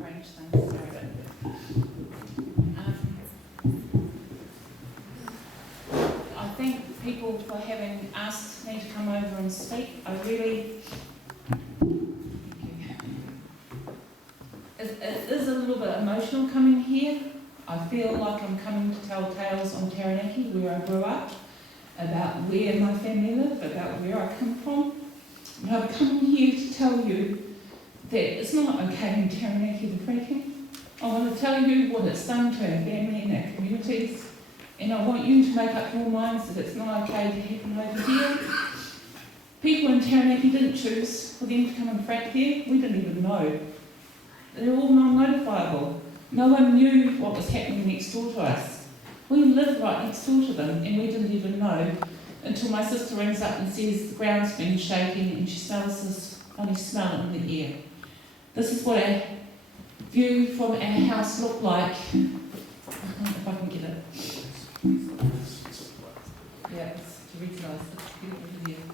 arrange things. Sorry, I thank people for having asked me to come over and speak. I really... It is a little bit emotional coming here. I feel like I'm coming to tell tales on Taranaki, where I grew up, about where my family live, about where I come from. And I've come here to tell you that it's not okay in Taranaki, the fracking. I want to tell you what it's done to our family and our communities, and I want you to make up your minds that it's not okay to happen over here. People in Taranaki didn't choose for them to come and frack here. We didn't even know. They're all non-notifiable. No one knew what was happening next door to us. We lived right next door to them, and we didn't even know until my sister rings up and says the ground's been shaking and she smells this funny smell in the air. This is what our view from our house looked like. I don't know if I can get it. Yeah, it's to recognise it. Get it over there.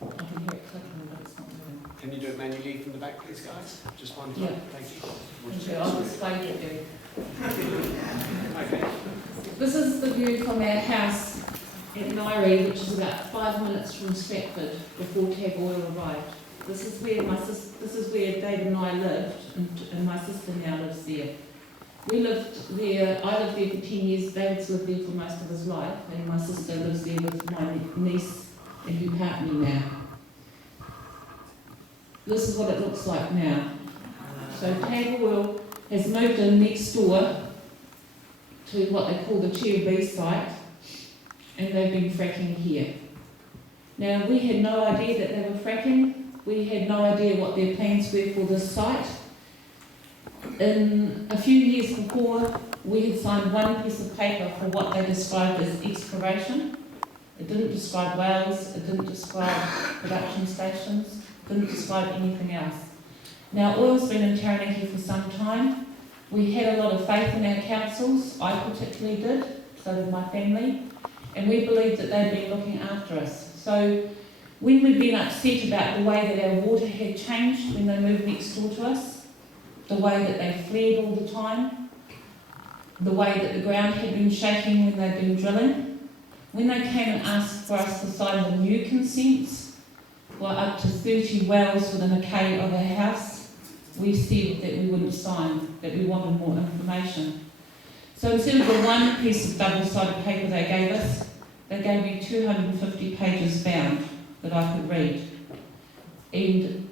I can hear it clicking, but it's not moving. Can you do it manually from the back, please, guys? Just one Yeah. time. Thank you. Okay, I'll explain it then. Okay. This is the view from our house in Nairi, which is about 5 minutes from Stratford before Tag Oil arrived. This is where David and I lived, and my sister now lives there. We lived there. I lived there for 10 years. David's lived there for most of his life, and my sister lives there with my niece and her partner now. This is what it looks like now. So Tag Oil has moved in next door to what they call the Chair B site, and they've been fracking here. Now, we had no idea that they were fracking. We had no idea what their plans were for this site. In a few years before, we had signed one piece of paper for what they described as exploration. It didn't describe wells, it didn't describe production stations, it didn't describe anything else. Now, oil's been in Taranaki for some time. We had a lot of faith in our councils. I particularly did, so did my family, and we believed that they'd been looking after us. So when we'd been upset about the way that our water had changed when they moved next door to us, the way that they flared all the time, the way that the ground had been shaking when they'd been drilling, when they came and asked for us to sign the new consents for up to 30 wells within a K of our house, we said that we wouldn't sign, that we wanted more information. So instead of the one piece of double-sided paper they gave us, they gave me 250 pages bound that I could read. And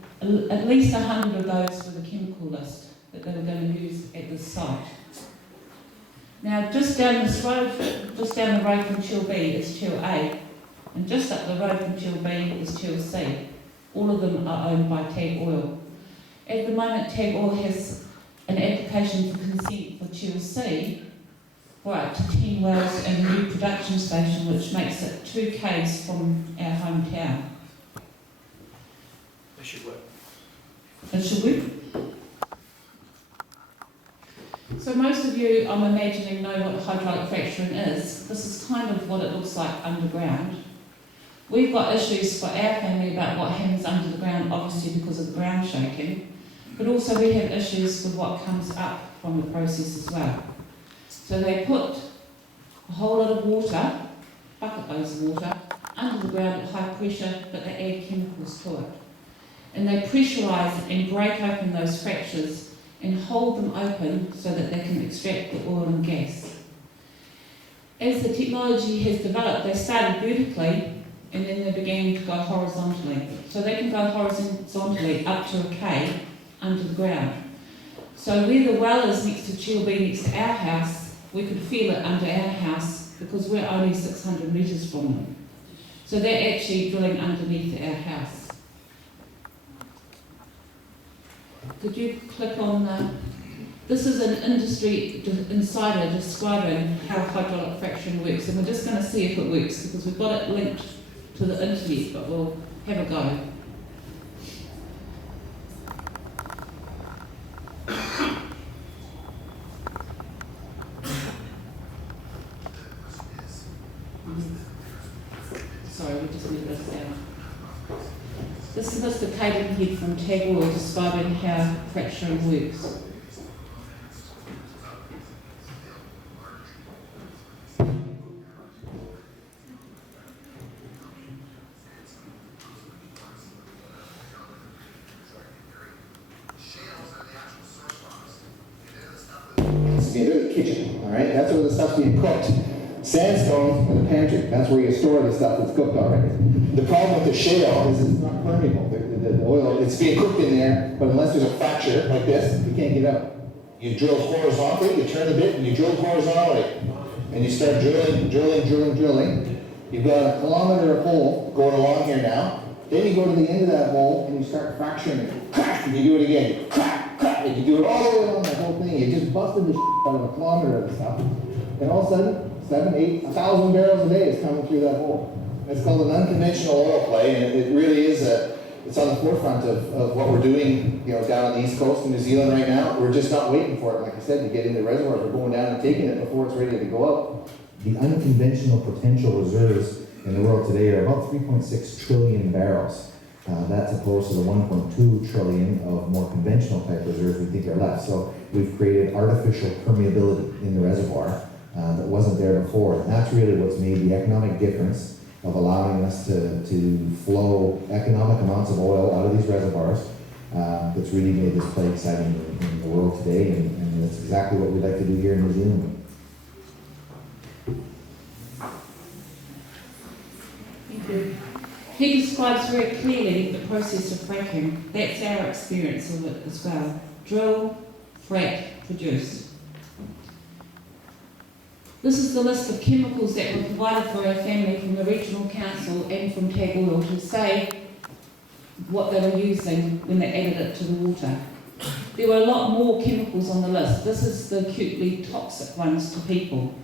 at least 100 of those were the chemical list that they were going to use at this site. Now, just down the road from Chill B is Chill A, and just up the road from Chill B is Chill C. All of them are owned by Tag Oil. At the moment, Tag Oil has an application for consent for Chill C for up to 10 wells and a new production station, which makes it 2 Ks from our hometown. That should work. It should work. So most of you, I'm imagining, know what hydraulic fracturing is. This is kind of what it looks like underground. We've got issues for our family about what happens under the ground, obviously because of the ground shaking, but also we have issues with what comes up from the process as well. So they put a whole lot of water, bucket loads of water, under the ground at high pressure, but they add chemicals to it. And they pressurise and break open those fractures and hold them open so that they can extract the oil and gas. As the technology has developed, they started vertically and then they began to go horizontally. So they can go horizontally up to a K under the ground. So where the well is next to Chill B, next to our house, we could feel it under our house because we're only 600 metres from them. So they're actually drilling underneath our house. Could you click on the... This is an industry insider describing how hydraulic fracturing works, and we're just going to see if it works because we've got it linked to the internet, but we'll have a go. Sorry, we just need this down. This is Mr. Cadenhead from Tag Oil describing how fracturing works. They're the kitchen, all right? That's where the stuff's being cooked. Sandstone in the pantry, that's where you store the stuff that's cooked already. The problem with the shale is it's not permeable. The oil, it's being cooked in there, but unless there's a fracture like this, you can't get out. You drill horizontally, you turn the bit, and you drill horizontally. And you start drilling. You've got a kilometer of hole going along here now. Then you go to the end of that hole, and you start fracturing it. Crack, and you do it again. Crack, crack, and you do it all the way along that whole thing. You just busted the out of a kilometer of the stuff. And all of a sudden, 7, 8, 1,000 barrels a day is coming through that hole. It's called an unconventional oil play, and it really is it's on the forefront of what we're doing, down on the east coast of New Zealand right now. We're just not waiting for it, like I said, to get into the reservoirs. We're going down and taking it before it's ready to go out. The unconventional potential reserves in the world today are about 3.6 trillion barrels. That's opposed to the 1.2 trillion of more conventional type reserves we think are left. So we've created artificial permeability in the reservoir that wasn't there before. And that's really what's made the economic difference of allowing us to flow economic amounts of oil out of these reservoirs. That's really made this play exciting in the world today, and that's exactly what we'd like to do here in New Zealand. Thank you. He describes very clearly the process of fracking. That's our experience of it as well. Drill, frack, produce. This is the list of chemicals that were provided for our family from the Regional Council and from Tag Oil to say what they were using when they added it to the water. There were a lot more chemicals on the list. This is the acutely toxic ones to people.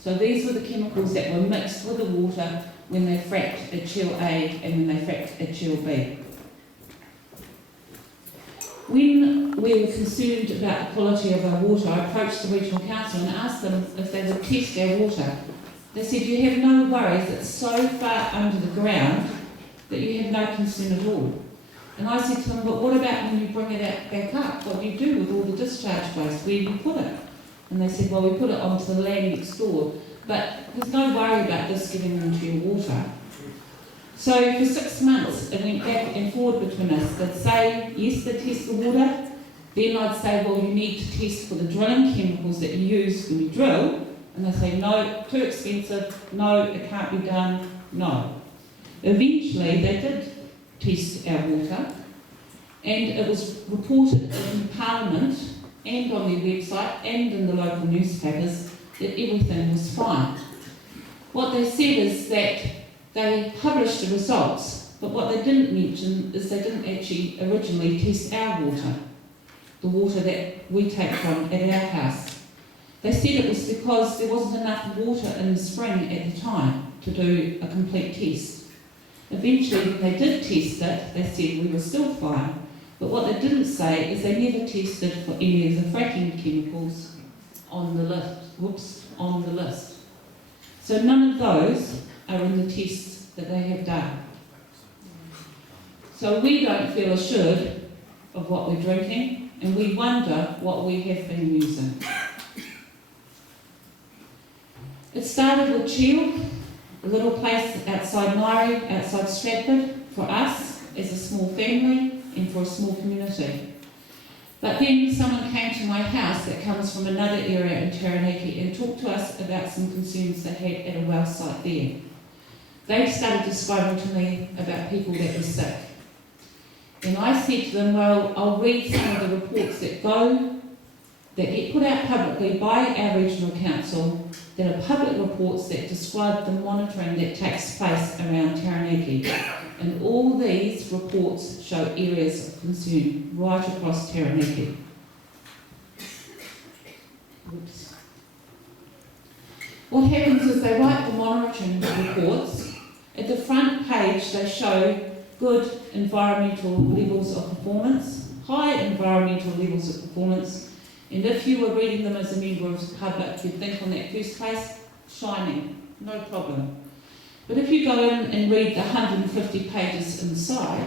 So these were the chemicals that were mixed with the water when they fracked at Shell A and when they fracked at Shell B. When we were concerned about the quality of our water, I approached the Regional Council and asked them if they would test our water. They said, you have no worries, it's so far under the ground that you have no concern at all. And I said to them, but what about when you bring it back up? What do you do with all the discharge waste? Where do you put it? And they said, well, we put it onto the land next door. But there's no worry about this getting into your water. So for 6 months, it went back and forward between us. They'd say, yes, they test the water. Then I'd say, well, you need to test for the drilling chemicals that you use when you drill. And they'd say, no, too expensive, no, it can't be done, no. Eventually, they did test our water, and it was reported in Parliament and on their website and in the local newspapers that everything was fine. What they said is that they published the results, but what they didn't mention is they didn't actually originally test our water, the water that we take from at our house. They said it was because there wasn't enough water in the spring at the time to do a complete test. Eventually, when they did test it, they said we were still fine, but what they didn't say is they never tested for any of the fracking chemicals on the list. So none of those are in the tests that they have done. So we don't feel assured of what we're drinking, and we wonder what we have been using. It started with Shell, a little place outside Nairi, outside Stratford, for us as a small family and for a small community. But then someone came to my house that comes from another area in Taranaki and talked to us about some concerns they had at a well site there. They started describing to me about people that were sick. And I said to them, well, I'll read some of the reports that get put out publicly by our regional council, that are public reports that describe the monitoring that takes place around Taranaki. And all these reports show areas of concern right across Taranaki. Oops. What happens is they write the monitoring reports. At the front page they show good environmental levels of performance, high environmental levels of performance, and if you were reading them as a member of the public, you'd think on that first place, shining, no problem. But if you go in and read the 150 pages inside,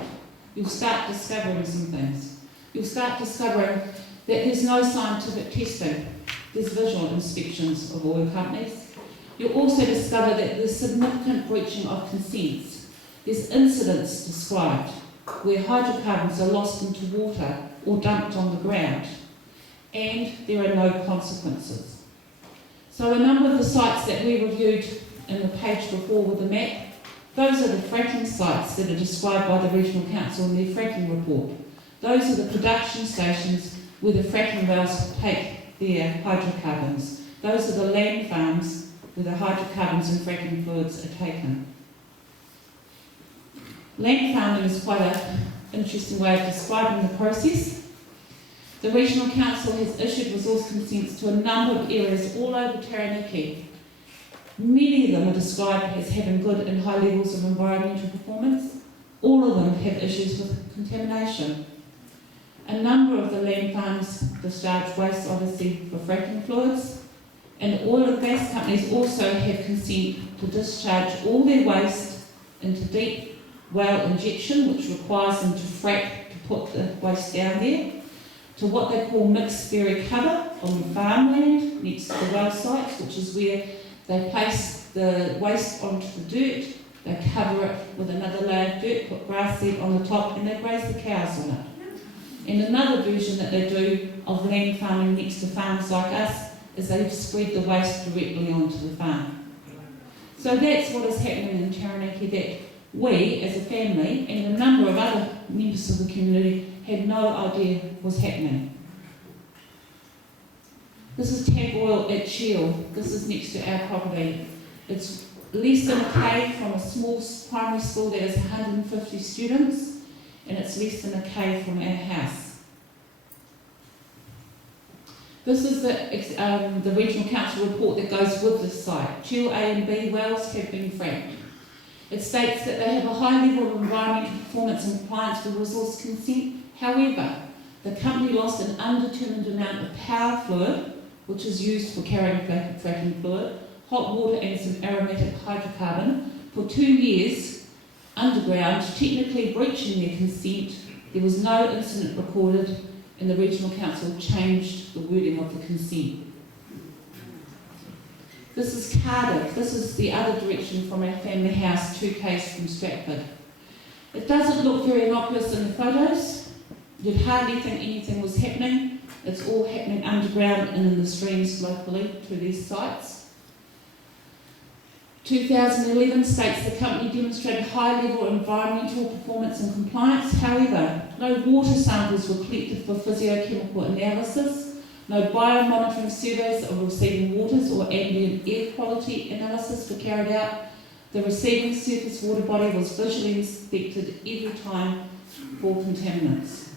you'll start discovering some things. You'll start discovering that there's no scientific testing. There's visual inspections of oil companies. You'll also discover that there's significant breaching of consents. There's incidents described where hydrocarbons are lost into water or dumped on the ground, and there are no consequences. So a number of the sites that we reviewed in the page before with the map, those are the fracking sites that are described by the Regional Council in their fracking report. Those are the production stations where the fracking wells take their hydrocarbons. Those are the land farms where the hydrocarbons and fracking fluids are taken. Land farming is quite an interesting way of describing the process. The Regional Council has issued resource consents to a number of areas all over Taranaki. Many of them are described as having good and high levels of environmental performance. All of them have issues with contamination. A number of the land farms discharge waste, obviously, for fracking fluids, and oil and gas companies also have consent to discharge all their waste into deep well injection, which requires them to frack to put the waste down there, to what they call mixed berry cover on the farmland next to the well sites, which is where they place the waste onto the dirt, they cover it with another layer of dirt, put grass seed on the top, and they graze the cows on it. And another version that they do of land farming next to farms like us is they spread the waste directly onto the farm. So that's what is happening in Taranaki that we, as a family, and a number of other members of the community had no idea was happening. This is tap oil at Shield. This is next to our property. It's less than a K from a small primary school that has 150 students, and it's less than a K from our house. This is the Regional Council report that goes with this site. Chill A and B wells have been fracked. It states that they have a high level of environmental performance and compliance with resource consent. However, the company lost an undetermined amount of power fluid, which is used for carrying fracking fluid, hot water and some aromatic hydrocarbon for 2 years underground, technically breaching their consent. There was no incident recorded, and the Regional Council changed the wording of the consent. This is Cardiff. This is the other direction from our family house, 2 k's from Stratford. It doesn't look very innocuous in the photos. You'd hardly think anything was happening. It's all happening underground and in the streams locally to these sites. 2011 states the company demonstrated high level environmental performance and compliance. However, no water samples were collected for physiochemical analysis. No biomonitoring surveys of receiving waters or ambient air quality analysis were carried out. The receiving surface water body was visually inspected every time for contaminants.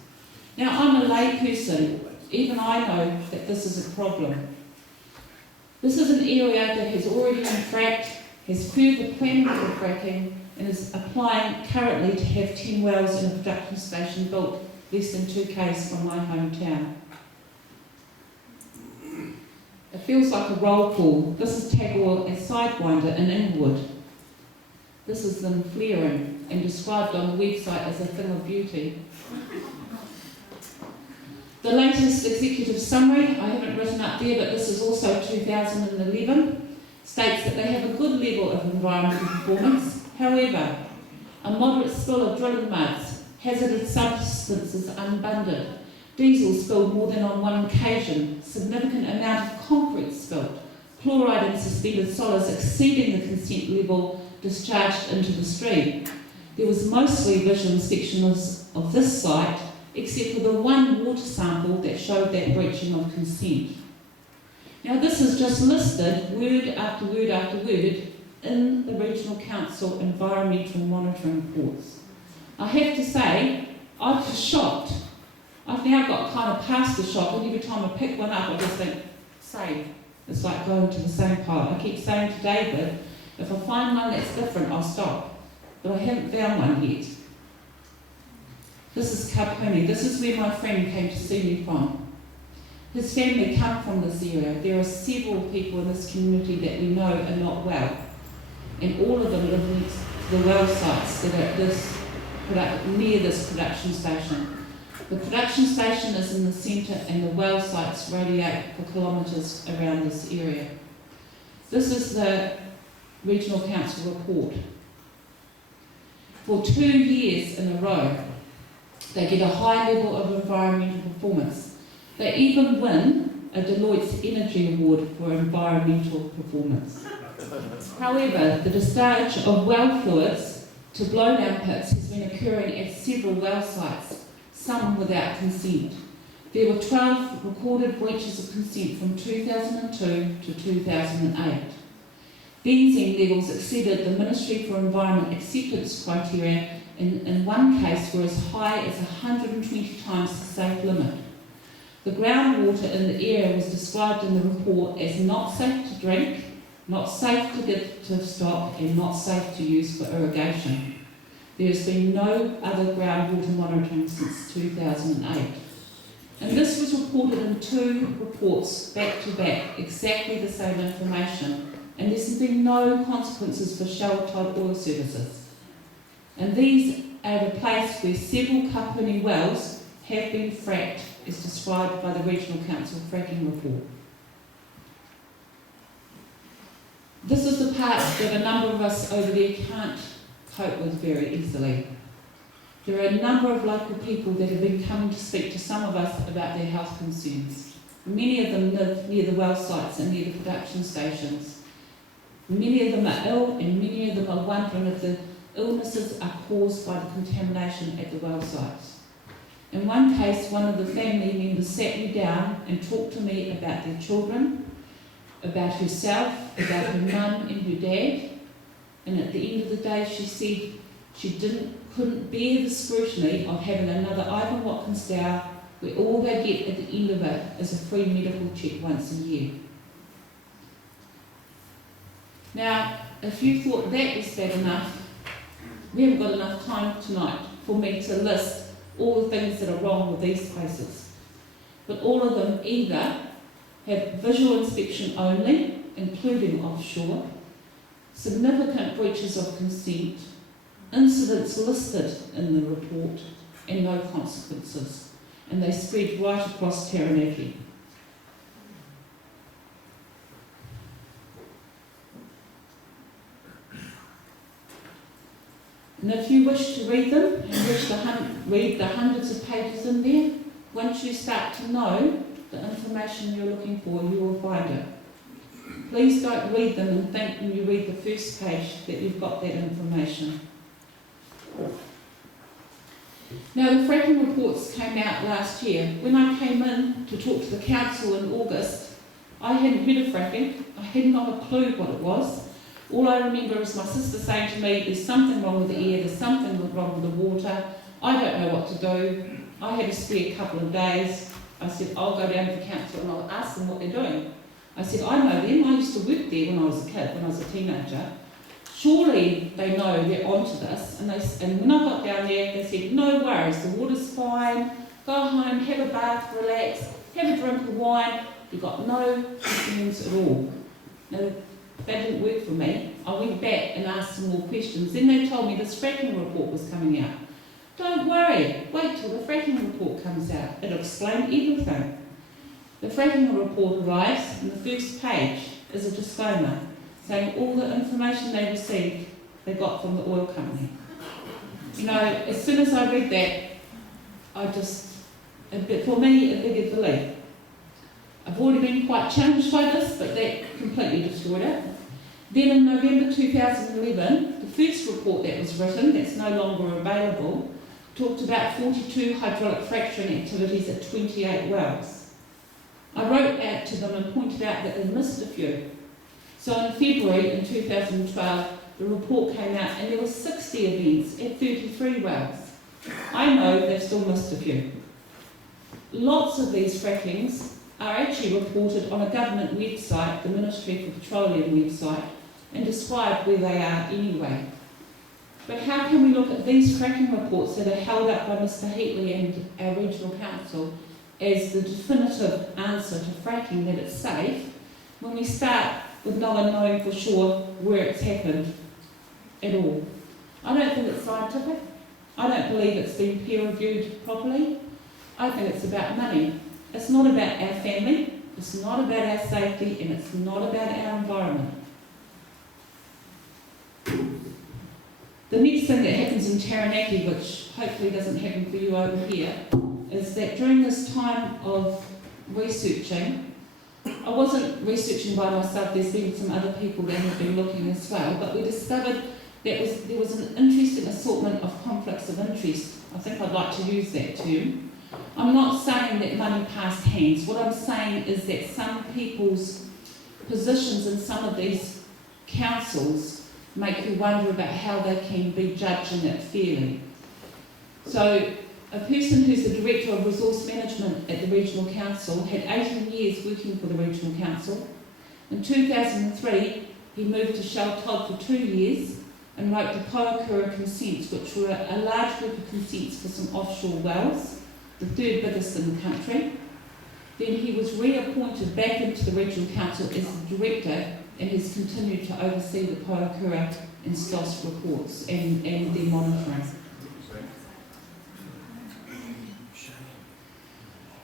Now, I'm a lay person. Even I know that this is a problem. This is an area that has already been fracked, has cleared the plan for fracking, and is applying currently to have 10 wells in a production station built less than 2 k's from my hometown. It feels like a roll call. This is tag oil and Sidewinder in Inglewood. This is them flaring and described on the website as a thing of beauty. The latest executive summary, I haven't written up there, but this is also 2011, states that they have a good level of environmental performance. However, a moderate spill of drilling muds, hazardous substances unbundled, diesel spilled more than on one occasion, significant amount of concrete spilled, chloride and suspended solids exceeding the consent level discharged into the stream. There was mostly visual inspection of this site, except for the one water sample that showed that breaching of consent. Now this is just listed word after word after word in the Regional Council Environmental Monitoring Reports. I have to say, I was shocked. I've now got kind of past the shock, and every time I pick one up I just think, save. It's like going to the same pile. I keep saying to David, if I find one that's different, I'll stop. But I haven't found one yet. This is Kapuni. This is where my friend came to see me from. His family come from this area. There are several people in this community that we know are not well. and all of them linked to the well sites that are near this production station. The production station is in the centre and the well sites radiate for kilometres around this area. This is the Regional Council report. For 2 years in a row, they get a high level of environmental performance. They even win a Deloitte's Energy Award for environmental performance. However, the discharge of well fluids to blowdown pits has been occurring at several well sites, some without consent. There were 12 recorded breaches of consent from 2002 to 2008. Benzene levels exceeded the Ministry for Environment acceptance criteria in one case were as high as 120 times the safe limit. The groundwater in the area was described in the report as not safe to drink, not safe to get to stock, and not safe to use for irrigation. There has been no other groundwater monitoring since 2008. And this was reported in 2 reports back to back, exactly the same information. And there's been no consequences for Shell-type oil services. And these are the place where several Kapuni wells have been fracked, as described by the Regional Council fracking report. This is the part that a number of us over there can't cope with very easily. There are a number of local people that have been coming to speak to some of us about their health concerns. Many of them live near the well sites and near the production stations. Many of them are ill, and many of them are wondering if the illnesses are caused by the contamination at the well sites. In one case, one of the family members sat me down and talked to me about their children, about herself, about her mum and her dad, and at the end of the day she said she couldn't bear the scrutiny of having another Ivan Watkins Dow where all they get at the end of it is a free medical check once a year. Now, if you thought that was bad enough, we haven't got enough time tonight for me to list all the things that are wrong with these places. But all of them either have visual inspection only, including offshore, significant breaches of consent, incidents listed in the report, and no consequences. And they spread right across Taranaki. And if you wish to read them, and wish to read the hundreds of pages in there, once you start to know the information you're looking for, you will find it. Please don't read them and think when you read the first page that you've got that information. Now, the fracking reports came out last year. When I came in to talk to the council in August, I hadn't heard of fracking. I had not a clue what it was. All I remember is my sister saying to me, there's something wrong with the air, there's something wrong with the water, I don't know what to do. I had a spare couple of days. I said, I'll go down to the council and I'll ask them what they're doing. I said, I know them, I used to work there when I was a kid, when I was a teenager. Surely they know they're onto this. And when I got down there, they said, no worries, the water's fine, go home, have a bath, relax, have a drink of wine, you've got no concerns at all. Now, that didn't work for me. I went back and asked some more questions. Then they told me this fracking report was coming out. Don't worry, wait till the fracking report comes out. It'll explain everything. The fracking report arrives, and the first page is a disclaimer saying all the information they received they got from the oil company. You know, as soon as I read that, for me, it begged belief. I've already been quite challenged by this, but that completely destroyed it. Then in November 2011, the first report that was written, that's no longer available, talked about 42 hydraulic fracturing activities at 28 wells. I wrote out to them and pointed out that they missed a few. So in February in 2012, the report came out and there were 60 events at 33 wells. I know they've still missed a few. Lots of these frackings are actually reported on a government website, the Ministry for Petroleum website, and described where they are anyway. But how can we look at these fracking reports that are held up by Mr Heatley and our Regional Council as the definitive answer to fracking, that it's safe, when we start with no one knowing for sure where it's happened at all. I don't think it's scientific. I don't believe it's been peer reviewed properly. I think it's about money. It's not about our family, it's not about our safety, and it's not about our environment. The next thing that happens in Taranaki, which hopefully doesn't happen for you over here, is that during this time of researching, I wasn't researching by myself, there's been some other people that have been looking as well, but we discovered that there was an interesting assortment of conflicts of interest. I think I'd like to use that term. I'm not saying that money passed hands. What I'm saying is that some people's positions in some of these councils make you wonder about how they can be judging it fairly. So a person who's the Director of Resource Management at the Regional Council had 18 years working for the Regional Council. In 2003, he moved to Shell Todd for 2 years and wrote the Poakura consents, which were a large group of consents for some offshore wells, the third biggest in the country. Then he was reappointed back into the Regional Council as the Director and has continued to oversee the Poakura and STOS reports and their monitoring.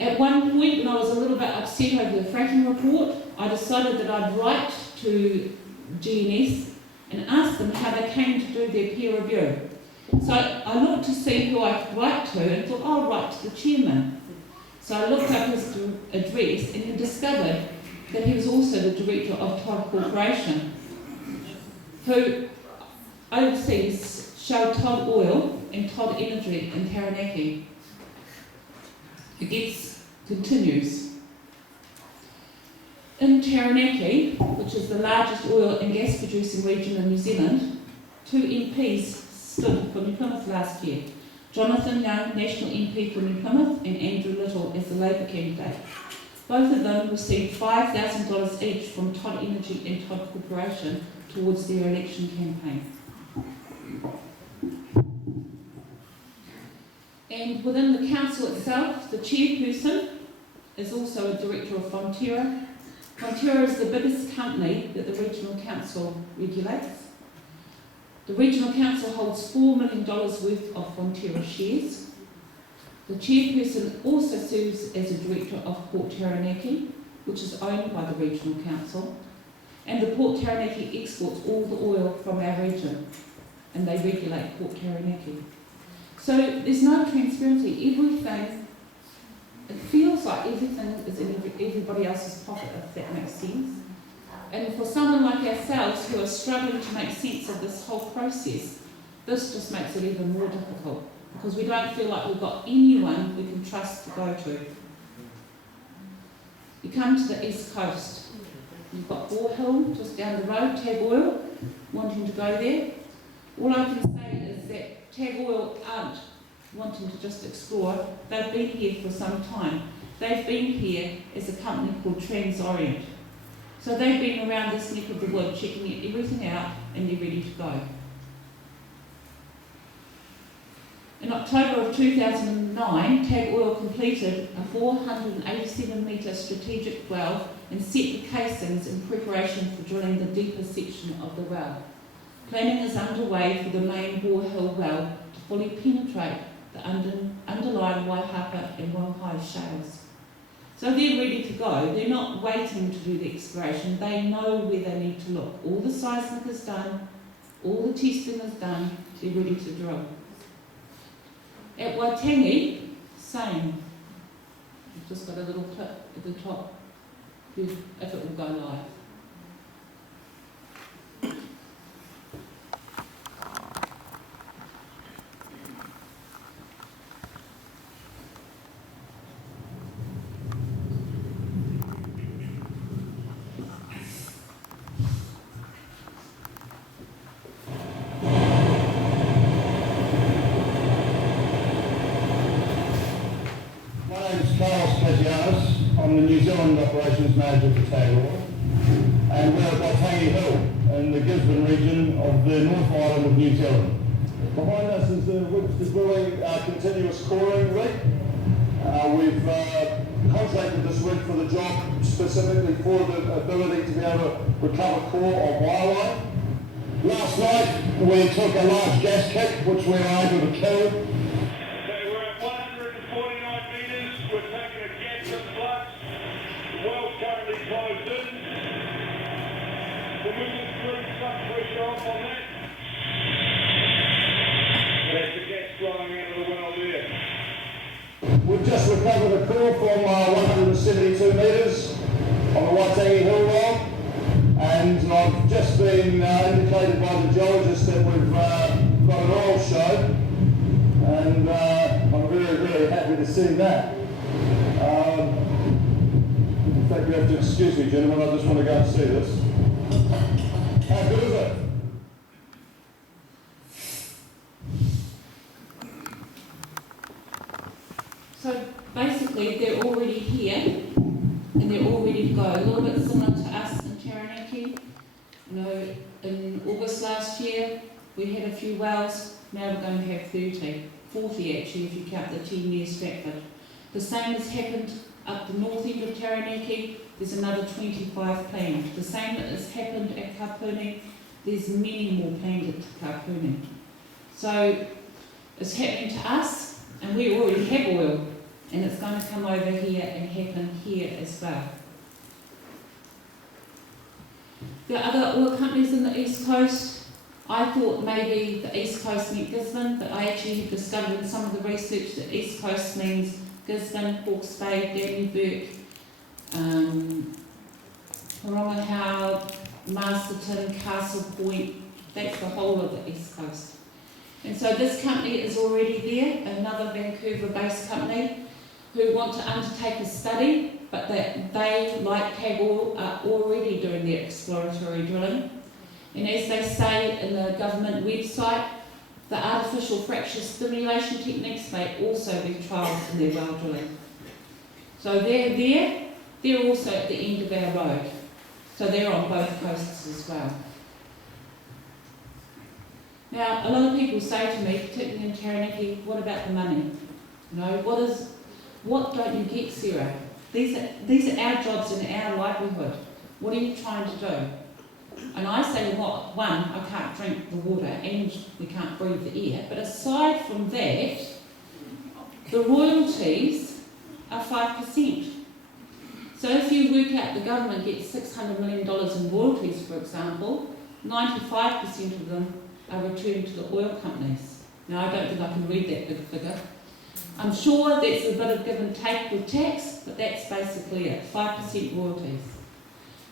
At one point, when I was a little bit upset over the fracking report, I decided that I'd write to GNS and ask them how they came to do their peer review. So I looked to see who I could write to and thought, I'll write to the chairman. So I looked up his address and then discovered that he was also the director of Todd Corporation, who oversees Shell Todd Oil and Todd Energy in Taranaki. It continues. In Taranaki, which is the largest oil and gas producing region in New Zealand, 2 MPs stood for New Plymouth last year. Jonathan Young, National MP for New Plymouth, and Andrew Little as the Labour candidate. Both of them received $5,000 each from Todd Energy and Todd Corporation towards their election campaign. And within the council itself, the chairperson is also a director of Fonterra. Fonterra is the biggest company that the Regional Council regulates. The Regional Council holds $4 million worth of Fonterra shares. The chairperson also serves as a director of Port Taranaki, which is owned by the Regional Council. And the Port Taranaki exports all the oil from our region, and they regulate Port Taranaki. So there's no transparency. Everything, it feels like everything is in everybody else's pocket, if that makes sense. And for someone like ourselves who are struggling to make sense of this whole process, this just makes it even more difficult, because we don't feel like we've got anyone we can trust to go to. You come to the East Coast, you've got Boar Hill just down the road, Tag Oil, wanting to go there. All I can say is that Tag Oil aren't wanting to just explore. They've been here for some time. They've been here as a company called Transorient. So they've been around this neck of the wood, checking everything out, and they're ready to go. In October of 2009, Tag Oil completed a 487-metre strategic well and set the casings in preparation for drilling the deeper section of the well. Planning is underway for the main Boar Hill well to fully penetrate the underlying Waihapa and Wonghai shales. So they're ready to go. They're not waiting to do the exploration. They know where they need to look. All the seismic is done, all the testing is done, they're ready to drill. At Waitangi, same. We've just got a little clip at the top, if it will go live. I'm the New Zealand Operations Manager for Tag Oil, and we're at Waitangi Hill in the Gisborne region of the North Island of New Zealand. Behind us is the Whakatu drilling continuous coring rig. We've contracted this rig for the job specifically for the ability to be able to recover core of wireline. Last night we took a large gas kick which we were able to kill. Okay, we're at 149 metres, we're taking a gas influx, the well's currently closed in. We're moving through some pressure off on that. That's the gas flowing out of the well there. We've just recovered a core from 172 metres on the Whakatu Hill Road, and I've just been indicated by the geologist that we've got an oil show, and I'm very, very happy to see that. In fact, you have to excuse me, gentlemen, I just want to go and see this. How good is it? So basically, they're already here and they're all ready to go. A little bit similar to us in Taranaki. You know, in August last year, we had a few wells. Now we're going to have 30, 40 actually, if you count the 10 near Stratford. The same has happened up the north end of Taranaki. There's another 25 planned. The same has happened at Kapuni. There's many more planned at Kapuni. So it's happening to us, and we already have oil, and it's going to come over here and happen here as well. The other oil companies in the East Coast, I thought maybe the East Coast meant Gisborne, but I actually have discovered in some of the research that East Coast means Gisborne, Hawke's Bay, Dannevirke, Horongahau, Masterton, Castle Point. That's the whole of the East Coast. And so this company is already there, another Vancouver-based company, who want to undertake a study, but that they, like Tag Oil, are already doing their exploratory drilling. And as they say in the government website, the artificial fracture stimulation techniques may also be trialled in their well drilling. So they're there, they're also at the end of our road. So they're on both coasts as well. Now, a lot of people say to me, particularly in Taranaki, what about the money? You know, what don't you get, Sarah? These are our jobs and our livelihood. What are you trying to do? And I say, well, one, I can't drink the water and we can't breathe the air. But aside from that, the royalties are 5%. So if you work out the government gets $600 million in royalties, for example, 95% of them are returned to the oil companies. Now, I don't think I can read that big figure. I'm sure that's a bit of give and take with tax, but that's basically it, 5% royalties.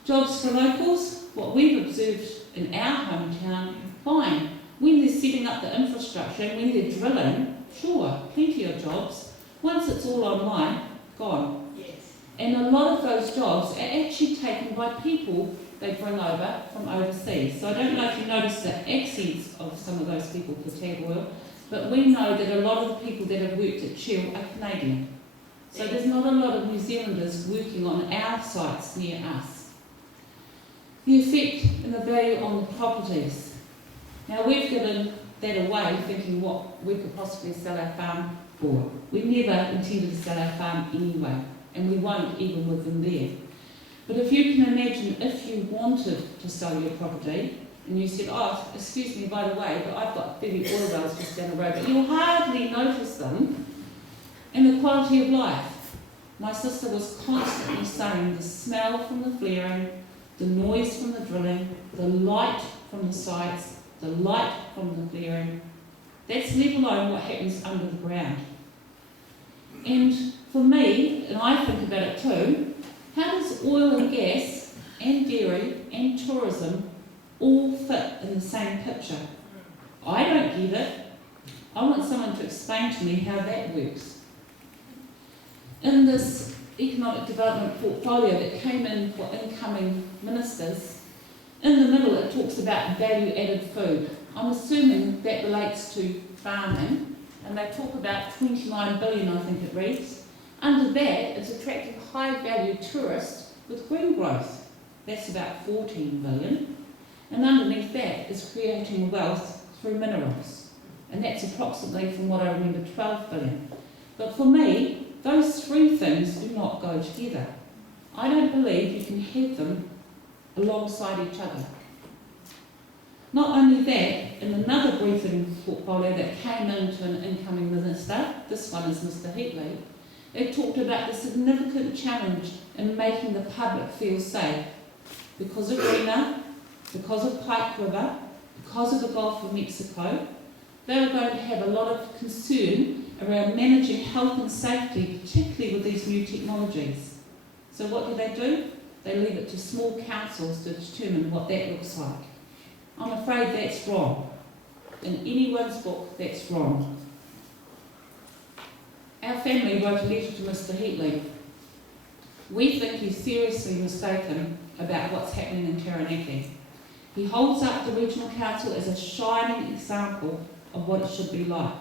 Jobs for locals, what we've observed in our hometown, fine. When they're setting up the infrastructure and when they're drilling, sure, plenty of jobs. Once it's all online, gone. Yes. And a lot of those jobs are actually taken by people they bring over from overseas. So I don't know if you noticed the accents of some of those people for Tag Oil, but we know that a lot of the people that have worked at Shell are Canadian. So there's not a lot of New Zealanders working on our sites near us. The effect and the value on the properties. Now we've given that away thinking what we could possibly sell our farm for. We never intended to sell our farm anyway, and we won't even with them there. But if you can imagine if you wanted to sell your property, and you said, oh, excuse me, by the way, but I've got 30 oil wells just down the road, but you'll hardly notice them, and the quality of life. My sister was constantly saying the smell from the flaring, the noise from the drilling, the light from the sites, the light from the flaring. That's let alone what happens under the ground. And for me, and I think about it too, how does oil and gas and dairy and tourism all fit in the same picture? I don't get it. I want someone to explain to me how that works. In this economic development portfolio that came in for incoming ministers, in the middle it talks about value-added food. I'm assuming that relates to farming, and they talk about 29 billion, I think it reads. Under that, it's attracting high-value tourists with green growth. That's about 14 billion. And underneath that is creating wealth through minerals. And that's approximately, from what I remember, 12 billion. But for me, those three things do not go together. I don't believe you can have them alongside each other. Not only that, in another briefing portfolio that came into an incoming minister, this one is Mr. Heatley, it talked about the significant challenge in making the public feel safe because of Rena, because of Pike River, because of the Gulf of Mexico. They were going to have a lot of concern around managing health and safety, particularly with these new technologies. So what do? They leave it to small councils to determine what that looks like. I'm afraid that's wrong. In anyone's book, that's wrong. Our family wrote a letter to Mr. Heatley. We think he's seriously mistaken about what's happening in Taranaki. He holds up the regional council as a shining example of what it should be like.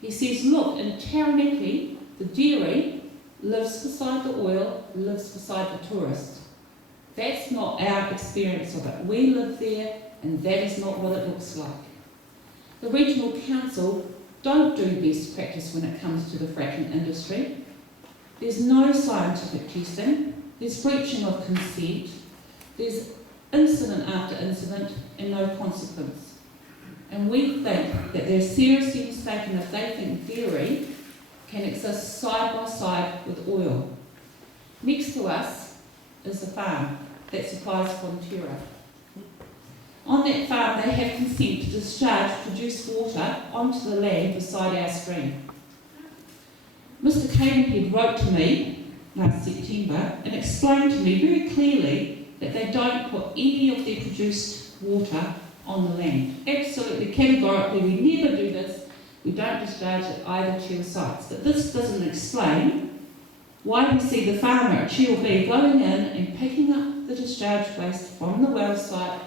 He says, look, in Taranaki, the dairy lives beside the oil, lives beside the tourist. That's not our experience of it. We live there, and that is not what it looks like. The regional council don't do best practice when it comes to the fracking industry. There's no scientific testing, there's breaching of consent, there's incident after incident and no consequence. And we think that they're seriously mistaken if they think dairy can exist side by side with oil. Next to us is a farm that supplies Fonterra. On that farm they have consent to discharge produced water onto the land beside our stream. Mr. Cadenhead wrote to me last September and explained to me very clearly that they don't put any of their produced water on the land. Absolutely, categorically, we never do this. We don't discharge at either Cheel sites. But this doesn't explain why we see the farmer at Cheel B going in and picking up the discharge waste from the well site,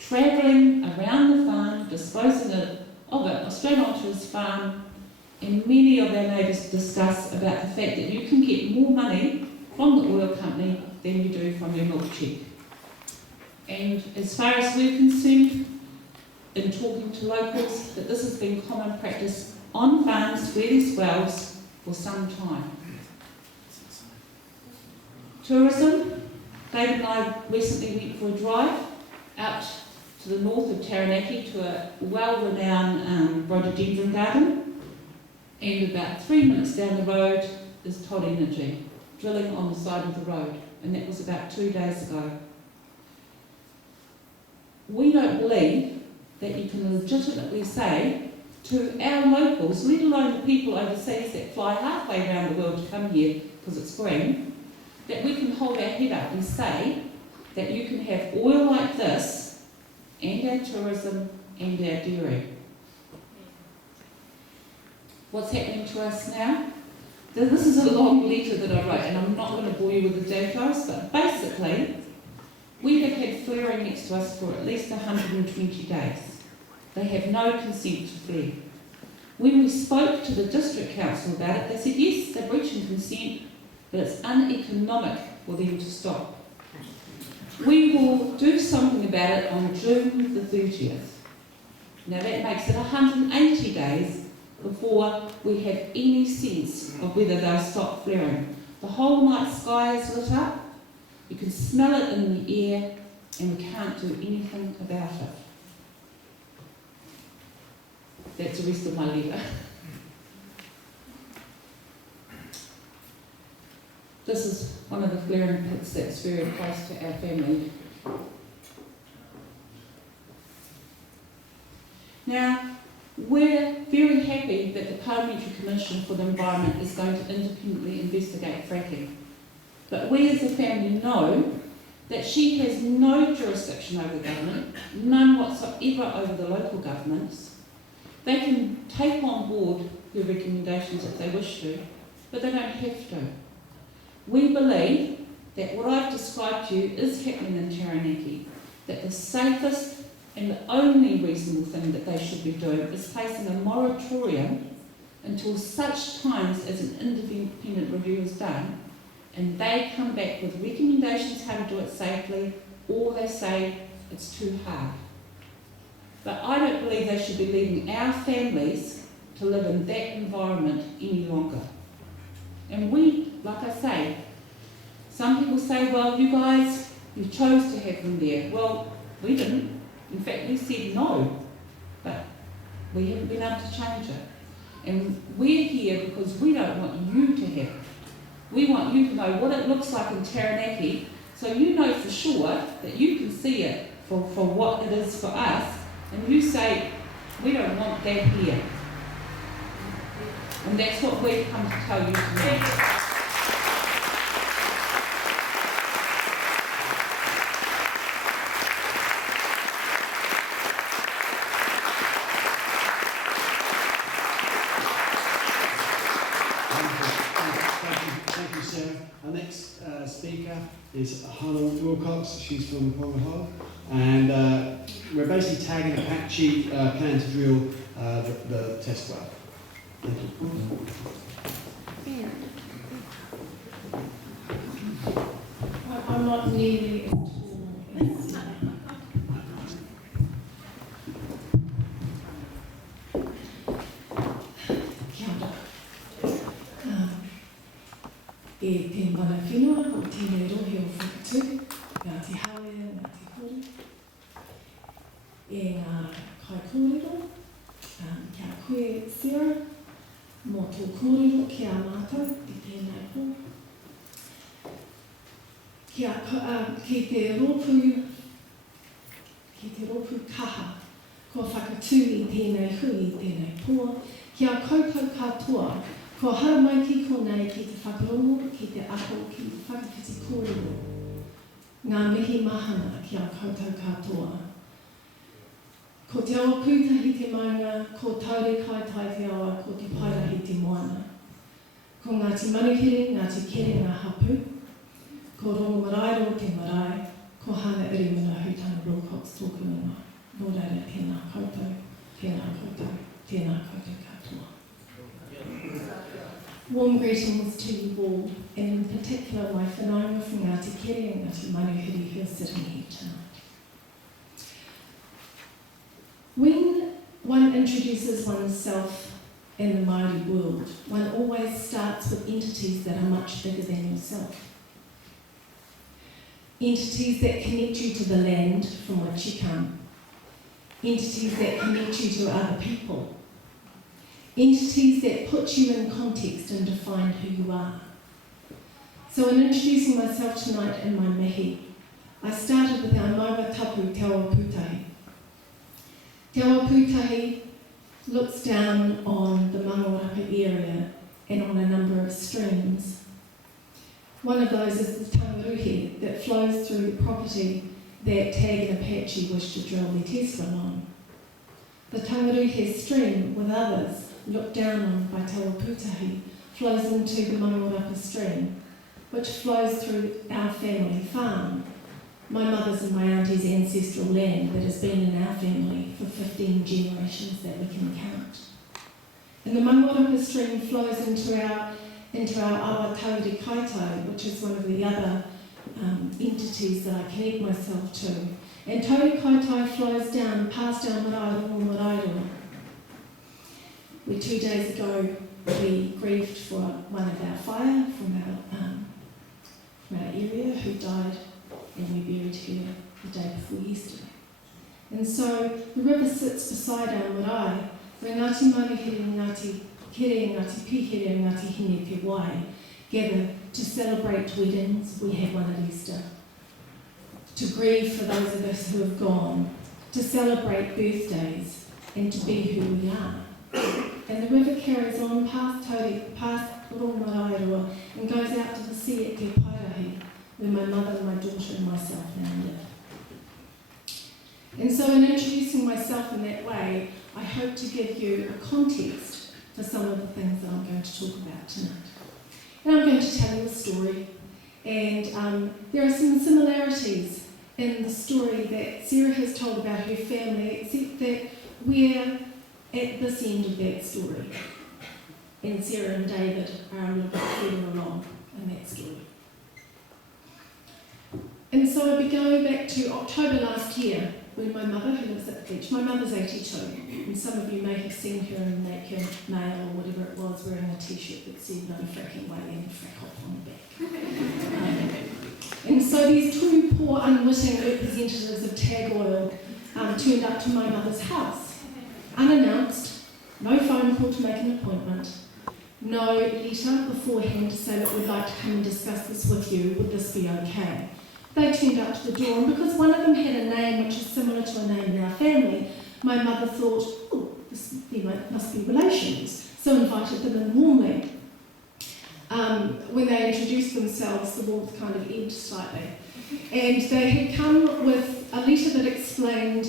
travelling around the farm, disposing of it straight onto his farm, and many of our neighbours discuss about the fact that you can get more money from the oil company than you do from your milk check. And as far as we're concerned, in talking to locals, that this has been common practice on farms where there's wells for some time. Tourism. David and I recently went for a drive out to the north of Taranaki to a well-renowned rhododendron garden, and about 3 minutes down the road is Todd Energy, drilling on the side of the road, and that was about 2 days ago. We don't believe that you can legitimately say to our locals, let alone the people overseas that fly halfway around the world to come here because it's green, that we can hold our head up and say that you can have oil like this and our tourism and our dairy. What's happening to us now? This is a long letter that I wrote, and I'm not going to bore you with the details, but basically, we have had flaring next to us for at least 120 days. They have no consent to flare. When we spoke to the district council about it, they said yes, they're breaching consent, but it's uneconomic for them to stop. We will do something about it on June the 30th. Now that makes it 180 days before we have any sense of whether they'll stop flaring. The whole night sky is lit up, you can smell it in the air, and we can't do anything about it. That's the rest of my letter. This is one of the flaring pits that's very close to our family. Now, we're very happy that the Parliamentary Commission for the Environment is going to independently investigate fracking. But we as a family know that she has no jurisdiction over government, none whatsoever over the local governments. They can take on board her recommendations if they wish to, but they don't have to. We believe that what I've described to you is happening in Taranaki, that the safest and the only reasonable thing that they should be doing is placing a moratorium until such times as an independent review is done and they come back with recommendations how to do it safely, or they say it's too hard. But I don't believe they should be leaving our families to live in that environment any longer. And we, like I say, some people say, well, you guys, you chose to have them there. Well, we didn't. In fact, we said no, but we haven't been able to change it. And we're here because we don't want you to have it. We want you to know what it looks like in Taranaki, so you know for sure that you can see it for what it is for us, and you say, we don't want that here. And that's what we've come to tell you tonight. Thank you, Sarah. Our next speaker is Hannah Wilcox. She's from Pongahoe. And we're basically tagging Apache plan to drill the test well. Thank you. I'm not nearly as tall as kia ora. E te mana whenua o tēnei rohe o Whakatu, ngā te haere, ngā te hori, e ngā kai kōrero, kia koe Sarah, mō tō kōrero ki a mātou i tēnei pō. Ki te rōpū kaha, ko whakatū i tēnei hui i tēnei pō, kia koutou katoa, ko hara mai ki konei ki te whakarongo, ki te ako, ki te whakawhiti kōrero. Ngā mihi mahana kia koutou katoa. Ko te awa pūtahi te maunga, ko taure kai tai te awa, ko te pairahi te moana. Ko ngā te manuhiri, ngā te kere ngā hapu, ko rongo marairo te marae, ko hana iri mana hutana Wilcox tōku ingoa. Nō reira, tēnā koutou, tēnā koutou, tēnā koutou katoa. Warm greetings to you all, and in particular my whanaunga from Ngāti Kere and Ngāti Manuhiri who are sitting here tonight. When one introduces oneself in the Māori world, one always starts with entities that are much bigger than yourself. Entities that connect you to the land from which you come. Entities that connect you to other people. Entities that put you in context and define who you are. So in introducing myself tonight in my mihi, I started with our maua tapu Te Awa Pūtahi. Te Awa Pūtahi looks down on the Mangawarapa area and on a number of streams. One of those is the Tangaruhe that flows through the property that Tag and Apache wish to drill their test well on. The Tangaruhe stream, with others, looked down on by Te Awa Pūtahi, flows into the Mangawarapa stream, which flows through our family farm, my mother's and my auntie's ancestral land that has been in our family for 15 generations that we can count. And the Mangawarapa stream flows into our awa Tauri Kaito, which is one of the other entities that I connect myself to. And Tauri Kaito flows down past our marairo. 2 days ago, we grieved for one of our whaia from our area who died, and we buried her the day before yesterday. And so the river sits beside our marae, where Ngāti Manuhiri, Ngāti Kere, Ngāti Pihere and Ngāti Hine Te Wai gather to celebrate weddings. We had one at Easter. To grieve for those of us who have gone, to celebrate birthdays, and to be who we are. And the river carries on past Rongomarairoa and goes out to the sea at Te Pairahi, where my mother, my daughter and myself now live. And so in introducing myself in that way, I hope to give you a context for some of the things that I'm going to talk about tonight. And I'm going to tell you a story, and there are some similarities in the story that Sarah has told about her family, except that we're at this end of that story. And Sarah and David are a little bit further along in that story. And so I'll be going back to October last year, when my mother, who lives at the beach, my mother's 82, and some of you may have seen her in Naked Mail or whatever it was, wearing a t-shirt that said "No fracking way" and "frack off" on the back. And so these two poor unwitting representatives of Tag Oil turned up to my mother's house, unannounced, no phone call to make an appointment, no letter beforehand to say that we'd like to come and discuss this with you, would this be okay? They turned up to the door, and because one of them had a name which is similar to a name in our family, my mother thought, oh, this must be relations, so invited them in warmly. When they introduced themselves, the warmth kind of ebbed slightly. And they had come with a letter that explained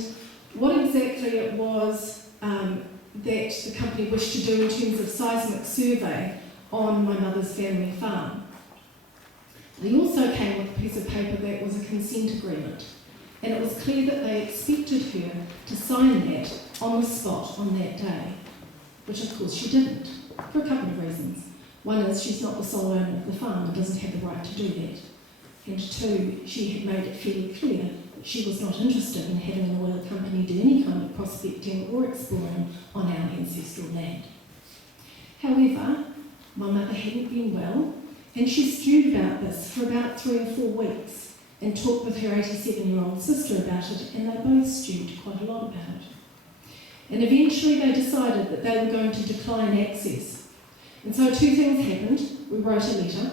what exactly it was that the company wished to do in terms of seismic survey on my mother's family farm. They also came with a piece of paper that was a consent agreement, and it was clear that they expected her to sign that on the spot on that day, which of course she didn't, for a couple of reasons. One is she's not the sole owner of the farm and doesn't have the right to do that. And two, she had made it fairly clear that she was not interested in having an oil company do any kind of prospecting or exploring on our ancestral land. However, my mother hadn't been well, and she stewed about this for about 3 or 4 weeks and talked with her 87-year-old sister about it, and they both stewed quite a lot about it. And eventually they decided that they were going to decline access. And so 2 things happened. We wrote a letter,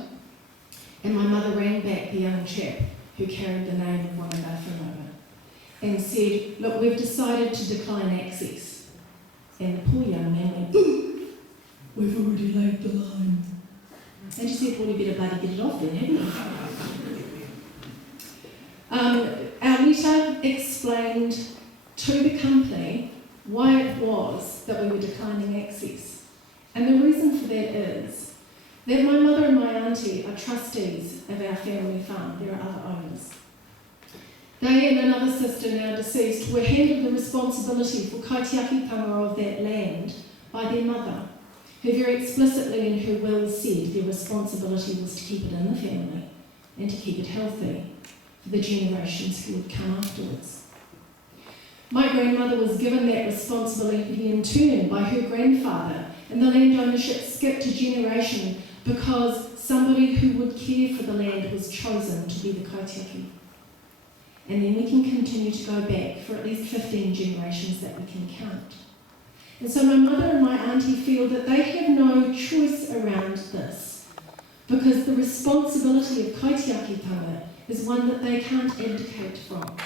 and my mother rang back the young chap who carried the name of one of our whānau and said, look, we've decided to decline access. And the poor young man went, we've already laid the line. And she said, well, you better bloody get it off then, haven't you? Our letter explained to the company why it was that we were declining access. And the reason for that is that my mother and my auntie are trustees of our family farm. There are other owners. They and another sister, now deceased, were handed the responsibility for kaitiakitanga of that land by their mother, who very explicitly in her will said their responsibility was to keep it in the family and to keep it healthy for the generations who would come afterwards. My grandmother was given that responsibility in turn by her grandfather, and the land ownership skipped a generation because somebody who would care for the land was chosen to be the kaitiaki. And then we can continue to go back for at least 15 generations that we can count. And so my mother and my auntie feel that they have no choice around this, because the responsibility of kaitiakitanga is one that they can't abdicate from.